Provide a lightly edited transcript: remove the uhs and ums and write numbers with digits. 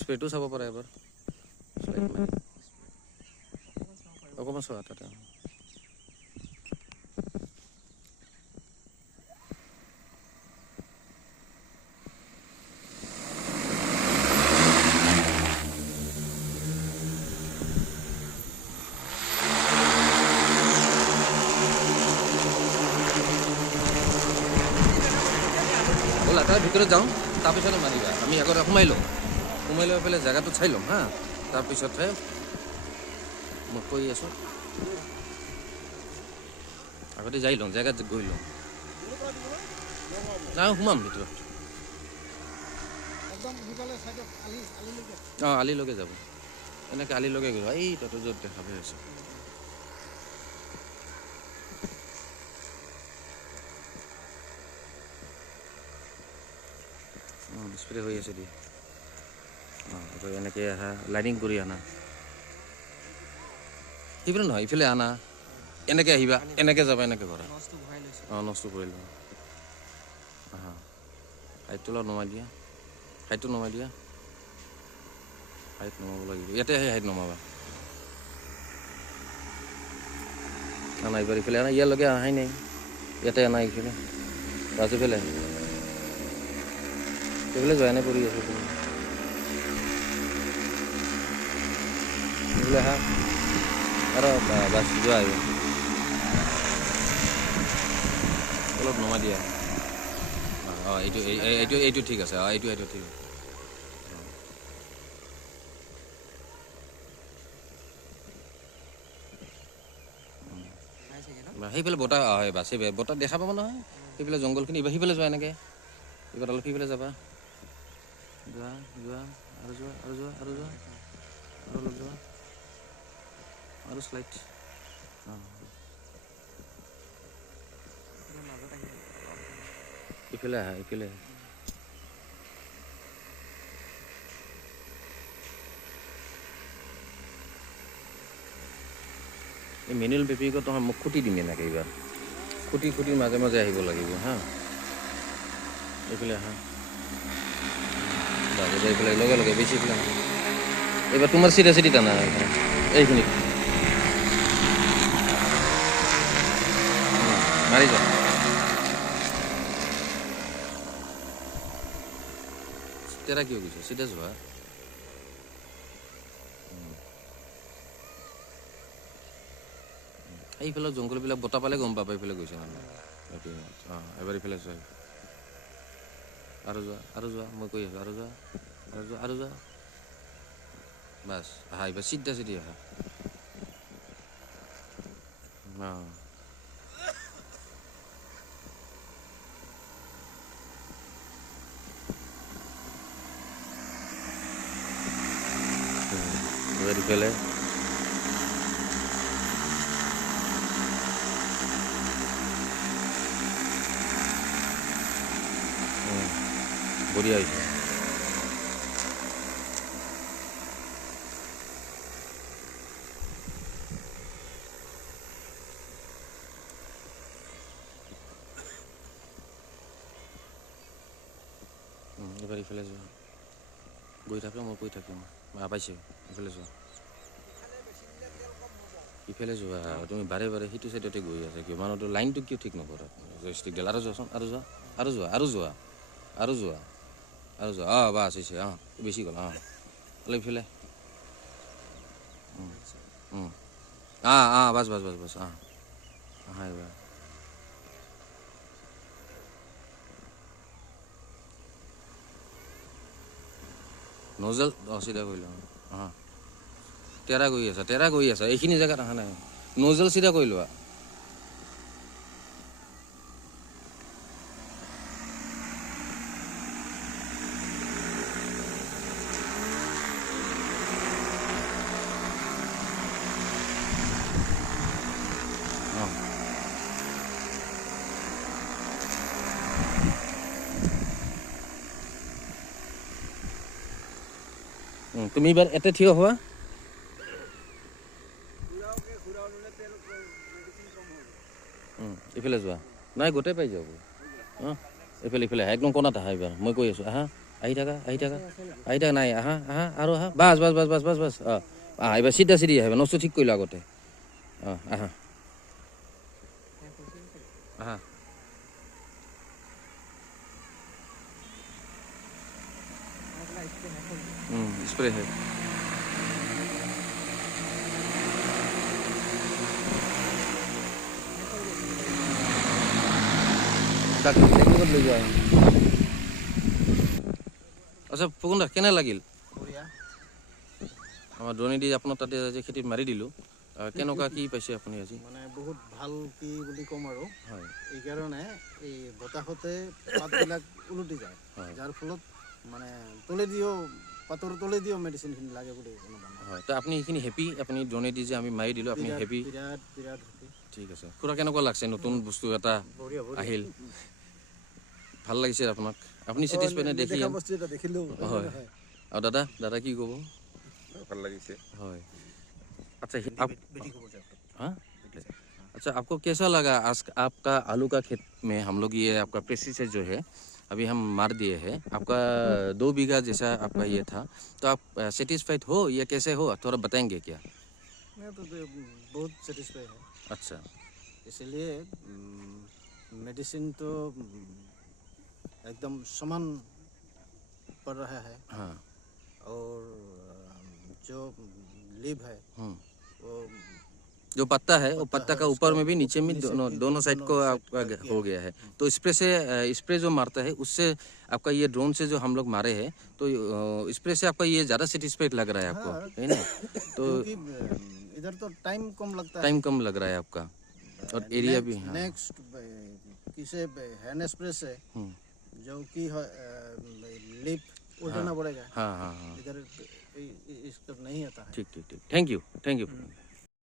স্প্ৰেটো চাব পাৰে এবাৰ অকণমান চোৱা তাতে ব'লা তাৰ ভিতৰত যাওঁ তাৰপিছতে মাৰিবা আমি আগতে সোমাই লৈ পেলাই জেগাটো চাই ল'ম হা তাৰপিছতহে মই কৈ আছোঁ আগতে যাই লওঁ জেগাত গৈ লওঁ নাই সোমাম ভিতৰত অঁ আলিলৈকে যাব এনেকৈ আলিলৈকে গ'ল এই তাতো য'ত দেখা পাই আছে স্প্ৰে হৈ আছে দিয়া অঁ এনেকৈ আহা লাইনিং কৰি আনা সেইফালে নহয় ইফালে আনা এনেকৈ আহিবা এনেকৈ যাবা এনেকৈ কৰা অঁ নষ্ট কৰি লোৱা হা হাইটটো অলপ নমাই দিয়া হাইটটো নমাই দিয়া হাইট নমাব লাগিব ইয়াতে আহি হাইট নমাবা আনা এইবাৰ ইফালে আনা ইয়ালৈকে অহাই নাই ইয়াতে আনা এইফালে বাজু ফেলে সেইফালে যোৱা নাই পৰি আছে সেইফালে আহা আৰু বাছ যোৱা আহিব অলপ নমাই দিয়া অঁ এইটো ঠিক আছে অঁ এইটো ঠিক আছে সেইফালে বতাহ হয় বাছ বতাহ দেখা পাব নহয় সেইফালে জংঘলখিনি এইবাৰ সিফালে যোৱা এনেকৈ এইবাৰ অলপ সিফালে যাবা যোৱা আৰু যোৱা আৰু অলপ যোৱা আৰু শ্লাইড অঁ ইফালে আহা ইফালে এই মেনুৱেল পেপিকত তোমাৰ মোক খুটি দিম এনেকৈ এইবাৰ খুটিৰ মাজে মাজে আহিব লাগিব হা এইফালে আহা এইফালে লগে বেছি এইফালে এইবাৰ তোমাৰ চিধা টানা এইখিনিত মাৰি যোৱা তেৰা কিয় গৈছে চিধা যোৱা এইফালে জংঘলবিলাক বতাহ পালে গম পাবা এইফালে গৈছে মানে অঁ এবাৰ ইফালে যোৱা আৰু যোৱা মই কৈ আছোঁ আৰু যোৱা বাছ আহা এইবাৰ চিধা আহা অঁ এবাৰ ইফালে বঢ়িয়া হৈছে এবাৰ ইফালে যোৱা গৈ থাকে মই কৈ থাকিম পাইছে ইফালে যোৱা তুমি বাৰে সেইটো চাইডতে গৈ আছে কিয় মানুহটো লাইনটো কিয় ঠিক নকৰা জয়ষ্টিকডাল আৰু যোৱাচোন আৰু যোৱা অঁ বাছ হৈছে অঁ বেছি গ'ল অঁ অলপ ইফালে বাছ অঁ হয় এইবাৰ নজেল অঁ চিধা কৰিলোঁ অঁ তেৰা গৈ আছা এইখিনি জেগাত অহা নাই নজেল চিধা কৰি লোৱা তুমি এবাৰ এতে থিয় হোৱা ইফালে যোৱা নাই গোটেই পাই যাব অঁ এইফালে ইফালে আহা একদম কোণাত আহা এইবাৰ মই কৈ আছোঁ আহা আহি থাকা নাই আহা আহা আৰু আহা bus bus bus bus bus bus অঁ আহা এইবাৰ চিধা চিধি আহিবা নচটো ঠিক কৰিলোঁ আগতে অঁ আহা আহা স্প্ৰে হয় তাক টেকনিকত লৈ যোৱা আচ্ছা ফুকুন্দা কেনে লাগিল আমাৰ ড্ৰোনে দি আপোনাৰ তাতে আজি খেতিত মাৰি দিলোঁ কেনেকুৱা কি পাইছে আপুনি আজি মানে বহুত ভাল কি বুলি ক'ম আৰু হয় এইকাৰণে এই বতাহতে পাতবিলাক ওলটি যায় যাৰ ফলত মানে পাতৰ তলেদিও মেডিচিনখিনি লাগে বুলি অনুমান হয় তো আপুনি সেইখিনি হেপী আপুনি ড্ৰোনে দি যে আমি মাৰি দিলোঁ আপুনি হেপী বিৰাট বিৰাট হেপী ঠিক আছে খুৰা কেনেকুৱা লাগছে নতুন বস্তু এটা আহিল ভাল লাগিছে আপোনাক আপুনি চেটিছফাই নে দেখি বস্তু এটা দেখিলোঁ হয় আৰু দাদা দাদা কি ক'ব ভাল লাগিছে হয় अच्छा हाँ अच्छा आपको कैसा लगा आज आपका आलू का खेत में हम लोग ये आपका पेस्टिसाइड जो है अभी हम मार दिए हैं आपका 2 बीघा जैसा आपका ये था तो आप सेटिस्फाइड हो या कैसे हो थोड़ा बताएंगे क्या मैं तो बहुत सेटिस्फाई है अच्छा इसलिए मेडिसिन तो एकदम समान पड़ रहा है हाँ और जो लीव है वो जो पत्ता है वो पत्ता का ऊपर में भी नीचे में दोनों साइड को आपका हो गया है तो स्प्रे जो मारता है उससे आपका ये ड्रोन से जो हम लोग मारे हैं तो स्प्रे से आपका ये ज़्यादा सेटिस्फाइड लग रहा है आपको है ना तो इधर तो टाइम कम लगता है टाइम कम लग रहा है आपका और एरिया भी नेक्स्ट किसे हैंड स्प्रे से जो कि लिप उठाना पड़ेगा हाँ हाँ हाँ इधर इसका नहीं आता है ठीक ठीक ठीक थैंक यू